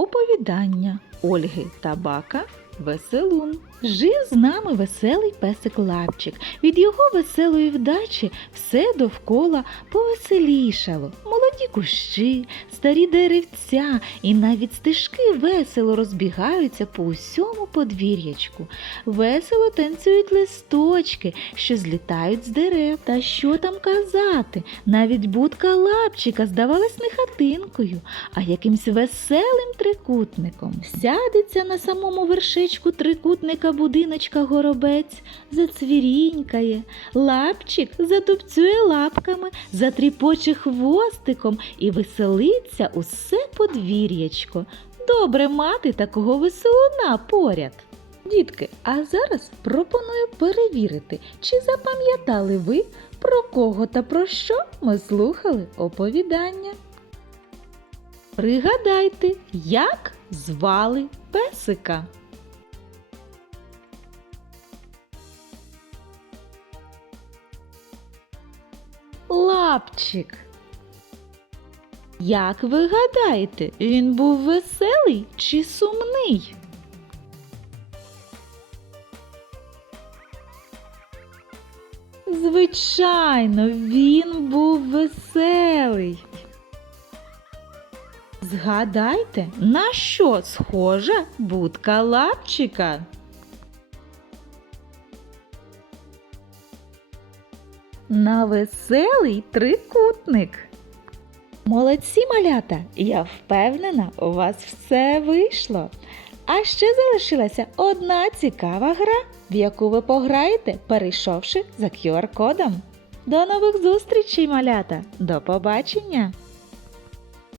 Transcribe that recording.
Оповідання Ольги Табака Веселун. Жив з нами веселий песик Лапчик. Від його веселої вдачі все довкола повеселішало. Молоді кущі, старі деревця і навіть стежки весело розбігаються по усьому подвір'ячку. Весело танцюють листочки, що злітають з дерев. Та що там казати? Навіть будка лапчика здавалась не хатинкою, а якимсь веселим трикутником. Сядеться на самому вершечку трикутника будиночка горобець, зацвірінькає, лапчик затупцює лапками, затріпоче хвостиком і веселиться усе подвір'ячко. Добре мати такого веселуна поряд. Дітки, а зараз пропоную перевірити, чи запам'ятали ви, про кого та про що ми слухали оповідання. Пригадайте, як звали песика. Лапчик. Як ви гадаєте, він був веселий чи сумний? Звичайно, він був веселий. Згадайте, на що схожа будка лапчика? На веселий трикутник. Молодці малята, я впевнена, у вас все вийшло. А ще залишилася одна цікава гра, в яку ви пограєте, перейшовши за QR-кодом. До нових зустрічей, малята! До побачення!